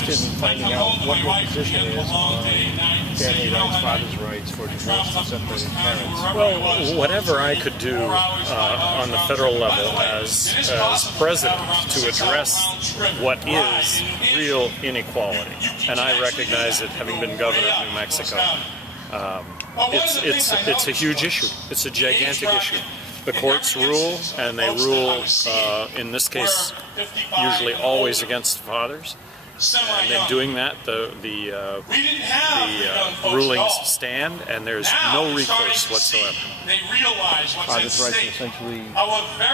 interested in finding out what your position is on family rights, father's rights for divorced and separated parents. Well, whatever I could do on the federal level as president to address what is real inequality, and I recognize it having been governor of New Mexico. It's a huge issue. It's a gigantic issue. The courts rule, and they rule, in this case, usually always against fathers. And in doing that, the rulings stand, and there's no recourse whatsoever. Father's rights are essentially...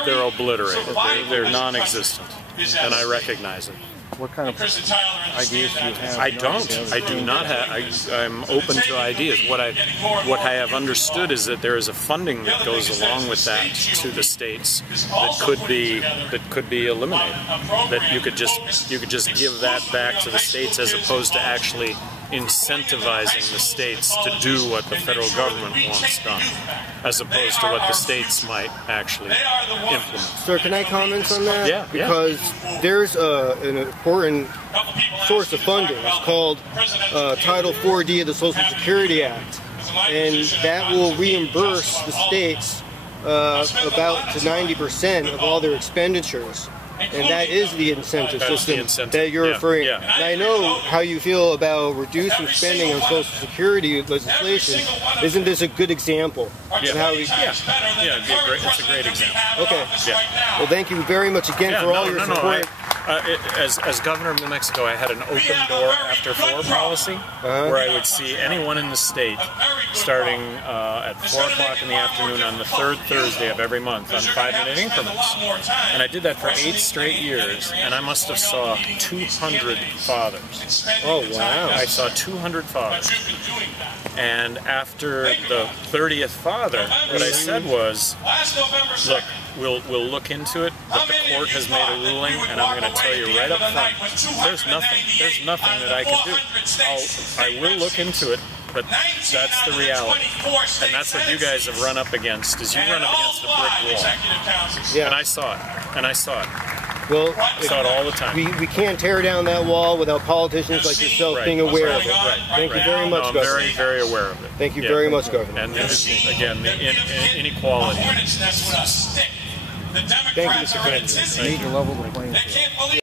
They're obliterated. They're non-existent, and I recognize it. What kind of ideas do you have? I don't. I do not have. I'm open to ideas. What I have understood is that there is a funding that goes along with that to the states that could be eliminated. That you could just give that back to the states as opposed to actually incentivizing the states to do what the federal government wants done, as opposed to what the states might actually implement. Sir, can I comment on that? Yeah. Because there's an important source of funding. It's called Title 4D of the Social Security Act, and that will reimburse the states about to 90% of all their expenditures. And that is the incentive system that you're referring to. And I know how you feel about reducing spending on Social Security legislation. Isn't this a good example? It's a great example. Okay. Yeah. Well, thank you very much again for all your support. As governor of New Mexico, I had an open door after 4 policy where I would see anyone in the state starting at 4 o'clock in the afternoon on the 3rd Thursday of every month on 5-minute increments. And I did that for 8 straight years, and I must have saw 200 fathers. Oh, wow. I saw 200 fathers. And after the 30th father, what I said was, look, we'll look into it, but the court has made a ruling, and I'm going to tell you right up front, there's nothing that I can do. I will look into it, but that's the reality. And that's what you guys have run up against, is you run up against a brick wall. Yeah. And I saw it. Well, I saw it all the time. We can't tear down that wall without politicians like yourself being aware of it. Thank you very much, Governor. I'm very, very aware of it. Thank you very much, Governor. And again, the inequality. Thank you, Mr. President. Need to level the playing field.